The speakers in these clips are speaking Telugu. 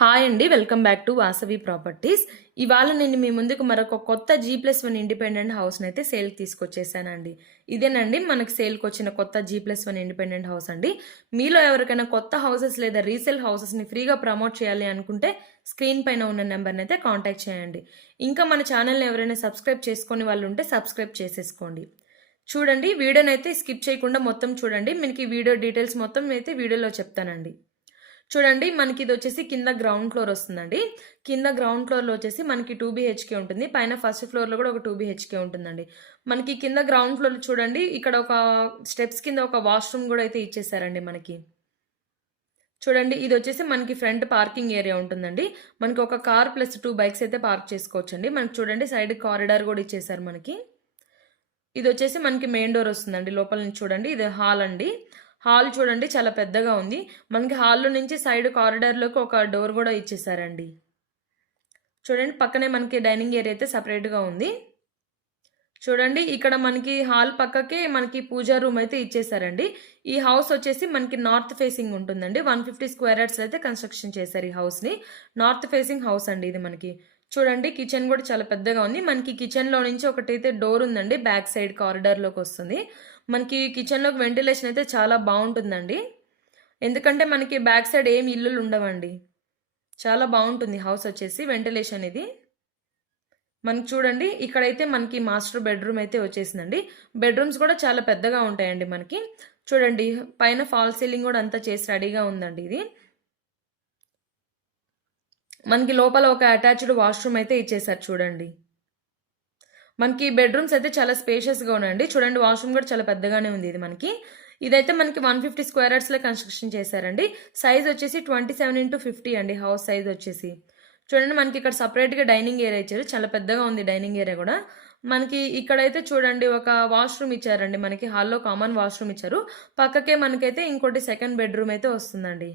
హాయ్ అండి. Welcome back to Vasavi properties. ఇవాళ నేను మీ ముందుకు మరొక కొత్త G+1 ఇండిపెండెంట్ హౌస్‌నైతే సేల్‌కి తీసుకొచ్చేసానండి. ఇదేనండి మనకి సేల్‌కొచ్చిన కొత్త G+1 ఇండిపెండెంట్ హౌస్ అండి. మీలో ఎవరికైనా కొత్త హౌసెస్ లేదా రీసేల్ హౌసెస్‌ని ఫ్రీగా ప్రమోట్ చేయాలి అనుకుంటే స్క్రీన్ పైన ఉన్న నంబర్‌నైతే కాంటాక్ట్ చేయండి. ఇంకా మన ఛానెల్‌ని ఎవరైనా సబ్స్క్రైబ్ చేసుకోని వాళ్ళు ఉంటే సబ్స్క్రైబ్ చేసేసుకోండి. చూడండి వీడియోనైతే స్కిప్ చేయకుండా మొత్తం చూడండి. మీకు ఈ వీడియో డీటెయిల్స్ మొత్తం అయితే వీడియోలో చెప్తానండి. చూడండి మనకి ఇదొచ్చేసి కింద గ్రౌండ్ ఫ్లోర్ వస్తుందండి. కింద గ్రౌండ్ ఫ్లోర్‌లో వచ్చేసి మనకి 2 బీహెచ్‌కే ఉంటుంది. పైన ఫస్ట్ ఫ్లోర్‌లో కూడా ఒక 2 బీహెచ్‌కే ఉంటుందండి. మనకి కింద గ్రౌండ్ ఫ్లోర్‌లో చూడండి ఇక్కడ ఒక స్టెప్స్ కింద ఒక వాష్‌రూమ్ కూడా అయితే ఇచ్చేసారండి మనకి. చూడండి ఇదొచ్చేసి మనకి ఫ్రంట్ పార్కింగ్ ఏరియా ఉంటుందండి. మనకి ఒక కార్ ప్లస్ 2 బైక్స్ అయితే పార్క్ చేసుకోవచ్చండి. మనకి చూడండి సైడ్ కారిడార్ కూడా ఇచ్చేసారు మనకి. ఇదొచ్చేసి మనకి మెయిన్ డోర్ వస్తుందండి. లోపల నుంచి చూడండి ఇది హాల్ అండి. హాల్ చూడండి చాలా పెద్దగా ఉంది. మనకి హాల్‌లో నుంచి సైడ్ కారిడార్‌లోకి ఒక డోర్ గూడా ఇచ్చేసారండి. చూడండి పక్కనే మనకి డైనింగ్ ఏరియా అయితే సెపరేట్‌గా ఉంది. చూడండి ఇక్కడ మనకి హాల్ పక్కకే మనకి పూజా రూమ్ అయితే ఇచ్చేసారండి. ఈ హౌస్ వచ్చేసి మనకి నార్త్ ఫేసింగ్ ఉంటుందండి. 150 స్క్వేర్ యార్డ్స్‌లో అయితే కన్‌స్ట్రక్షన్ చేశారు ఈ హౌస్‌ని. నార్త్ ఫేసింగ్ హౌస్ అండి ఇది మనకి. చూడండి కిచెన్ కూడా చాలా పెద్దగా ఉంది. మనకి కిచెన్‌లో నుంచి ఒకటైతే డోర్ ఉందండి. బ్యాక్ సైడ్ కారిడార్‌లోకి వస్తుంది. మనకి కిచెన్‌లోకి వెంటిలేషన్ అయితే చాలా బావుంటుందండి. ఎందుకంటే మనకి బ్యాక్ సైడ్ ఏం ఇల్లులు ఉండవండి. చాలా బావుంటుంది హౌస్ వచ్చేసి వెంటిలేషన్ ఇది. మనకి చూడండి ఇక్కడైతే మనకి మాస్టర్ బెడ్రూమ్ అయితే వచ్చేసిందండి. బెడ్రూమ్స్ కూడా చాలా పెద్దగా ఉంటాయండి మనకి. చూడండి పైన ఫాల్ సీలింగ్ కూడా అంతా చేసి రెడీగా ఉందండి ఇది. మనకి లోపల ఒక అటాచ్డ్ వాష్‌రూమ్ అయితే ఇచ్చేసారు చూడండి. మనకి బెడ్రూమ్స్ అయితే చాలా స్పేషియస్‌గా ఉన్నాయండి. చూడండి వాష్‌రూమ్ కూడా చాలా పెద్దగానే ఉంది ఇది మనకి. ఇదైతే మనకి 150 స్క్వేర్ యార్డ్స్‌లో కన్‌స్ట్రక్షన్ చేశారండి. సైజ్ వచ్చేసి 27x50 అండి హౌస్ సైజ్ వచ్చేసి. చూడండి మనకి ఇక్కడ సెపరేట్‌గా డైనింగ్ ఏరియా ఇచ్చారు. చాలా పెద్దగా ఉంది డైనింగ్ ఏరియా కూడా. మనకి ఇక్కడైతే చూడండి ఒక వాష్‌రూమ్ ఇచ్చారండి. మనకి హాల్‌లో కామన్ వాష్‌రూమ్ ఇచ్చారు. పక్కకే మనకైతే ఇంకోటి సెకండ్ బెడ్రూమ్ అయితే వస్తుందండి.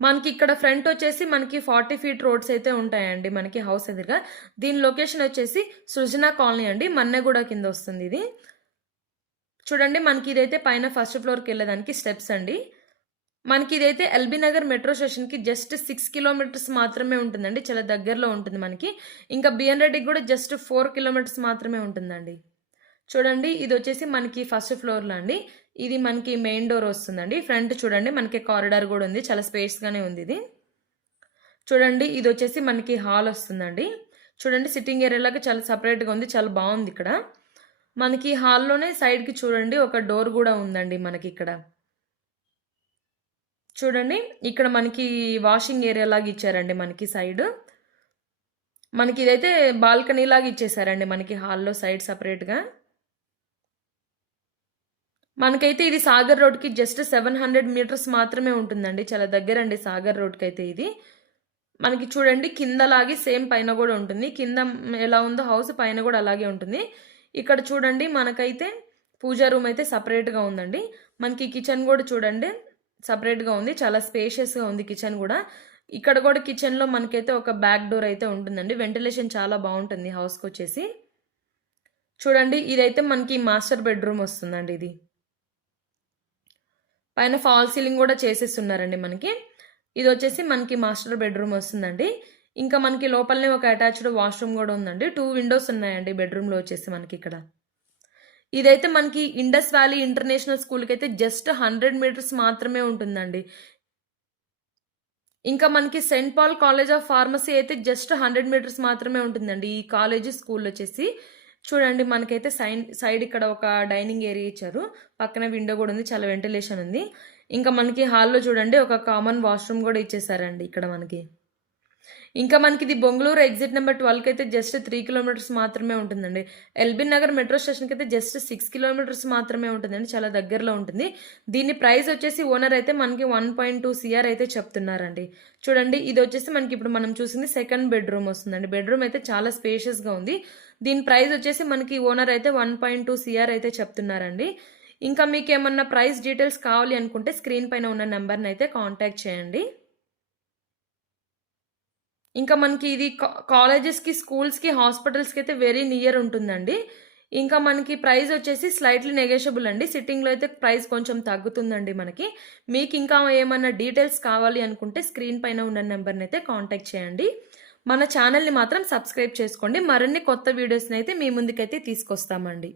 మనకి ఇక్కడ ఫ్రంట్ వచ్చేసి మనకి 40 ఫీట్ రోడ్స్ అయితే ఉంటాయండి మనకి హౌస్ ఎదురుగా. దీని లొకేషన్ వచ్చేసి సృజన కాలనీ అండి. మన్నెగూడ కింద వస్తుంది ఇది. చూడండి మనకి ఇదైతే పైన ఫస్ట్ ఫ్లోర్‌కి వెళ్ళేదానికి స్టెప్స్ అండి. మనకి ఇదైతే ఎల్బీ నగర్ మెట్రో స్టేషన్‌కి జస్ట్ 6 కిలోమీటర్స్ మాత్రమే ఉంటుందండి. చాలా దగ్గరలో ఉంటుంది మనకి. ఇంకా బిఎన్ రెడ్డికి కూడా జస్ట్ 4 కిలోమీటర్స్ మాత్రమే ఉంటుందండి. చూడండి ఇదొచ్చేసి మనకి ఫస్ట్ ఫ్లోర్‌లో అండి. ఇది మనకి మెయిన్ డోర్ వస్తుందండి. ఫ్రంట్ చూడండి మనకి కారిడార్ కూడా ఉంది. చాలా స్పేస్‌గానే ఉంది ఇది. చూడండి ఇదొచ్చేసి మనకి హాల్ వస్తుందండి. చూడండి సిట్టింగ్ ఏరియా లాగా చాలా సెపరేట్‌గా ఉంది. చాలా బావుంది ఇక్కడ. మనకి హాల్‌లోనే సైడ్‌కి చూడండి ఒక డోర్ గూడా ఉందండి మనకిక్కడ. చూడండి ఇక్కడ మనకి వాషింగ్ ఏరియా లాగా ఇచ్చారండి మనకి సైడ్. మనకి ఇదైతే బాల్కనీ లాగా ఇచ్చేసారండి మనకి హాల్‌లో సైడ్ సెపరేట్‌గా. మనకైతే ఇది సాగర్ రోడ్‌కి జస్ట్ 700 మీటర్స్ మాత్రమే ఉంటుందండి. చాలా దగ్గరండి సాగర్ రోడ్‌కైతే ఇది. మనకి చూడండి కిందలాగే సేమ్ పైన గూడా ఉంటుంది. కింద ఎలా ఉందో హౌస్ పైన గూడా అలాగే ఉంటుంది. ఇక్కడ చూడండి మనకైతే పూజా రూమ్ అయితే సెపరేట్‌గా ఉందండి. మనకి కిచెన్ గూడా చూడండి సెపరేట్‌గా ఉంది. చాలా స్పేషియస్‌గా ఉంది కిచెన్ గూడా. ఇక్కడ గూడా కిచెన్‌లో మనకైతే ఒక బ్యాక్ డోర్ అయితే ఉంటుందండి. వెంటిలేషన్ చాలా బావుంటుంది హౌస్‌కొచ్చేసి. చూడండి ఇదైతే మనకి మాస్టర్ బెడ్‌రూమ్ వస్తుందండి ఇది. పైన ఫాల్ సీలింగ్ గూడా చేసేసున్నారండి మనకి. ఇదొచ్చేసి మనకి మాస్టర్ బెడ్‌రూమ్ వస్తుందండి. ఇంకా మనకి లోపలనే ఒక అటాచ్డ్ వాష్‌రూమ్ గూడా ఉందండి. 2 విండోస్ ఉన్నాయండి బెడ్‌రూమ్‌లో వచ్చేసి మనకిక్కడ. ఇదైతే మనకి ఇండస్ వ్యాలీ ఇంటర్నేషనల్ స్కూల్‌కైతే జస్ట్ 100 మీటర్స్ మాత్రమే ఉంటుందండి. ఇంకా మనకి saint Paul college of pharmacy అయితే జస్ట్ 100 మీటర్స్ మాత్రమే ఉంటుందండి. ఈ కాలేజీ స్కూలొచ్చేసి. చూడండి మనకైతే సైడ్ ఇక్కడ ఒక డైనింగ్ ఏరియా ఇచ్చారు. పక్కన విండో గూడా ఉంది. చాలా వెంటిలేషన్ ఉంది. ఇంకా మనకి హాల్‌లో చూడండి ఒక కామన్ వాష్‌రూమ్ గూడా ఇచ్చేసారండి ఇక్కడ మనకి. ఇంకా మనకిది బొంగుళూరు ఎగ్జిట్ నెంబర్ 12 కైతే జస్ట్ 3 కిలోమీటర్స్ మాత్రమే ఉంటుందండి. ఎల్బీ నగర్ మెట్రో స్టేషన్‌కైతే జస్ట్ 6 కిలోమీటర్స్ మాత్రమే ఉంటుందండి. చాలా దగ్గరలో ఉంటుంది. దీని ప్రైస్ వచ్చేసి ఓనర్ అయితే మనకి 1.2 సీఆర్ అయితే చెప్తున్నారండి. చూడండి ఇదొచ్చేసి మనకి ఇప్పుడు మనం చూసింది సెకండ్ బెడ్‌రూమ్ వస్తుందండి. బెడ్‌రూమ్ అయితే చాలా స్పేషియస్‌గా ఉంది. దీని ప్రైస్ వచ్చేసి మనకి ఓనర్ అయితే 1.2 సీఆర్ అయితే చెప్తున్నారండి. ఇంకా మీకేమన్నా ప్రైస్ డీటెయిల్స్ కావాలి అనుకుంటే స్క్రీన్ పైన ఉన్న నంబర్‌నైతే కాంటాక్ట్ చేయండి. ఇంకా మనకి ఇది కాలేజెస్‌కి, స్కూల్స్‌కి, హాస్పిటల్స్‌కి అయితే వెరీ నియర్ ఉంటుందండి. ఇంకా మనకి ప్రైస్ వచ్చేసి స్లైట్లీ నెగోషియబుల్ అండి. సిట్టింగ్లో అయితే ప్రైస్ కొంచెం తగ్గుతుందండి మనకి. మీకు ఇంకా ఏమన్నా డీటెయిల్స్ కావాలి అనుకుంటే స్క్రీన్ పైన ఉన్న నెంబర్ని అయితే కాంటాక్ట్ చేయండి. మన ఛానల్ని మాత్రం సబ్స్క్రైబ్ చేసుకోండి. మరిన్ని కొత్త వీడియోస్ని అయితే మీ ముందుకైతే తీసుకొస్తామండి.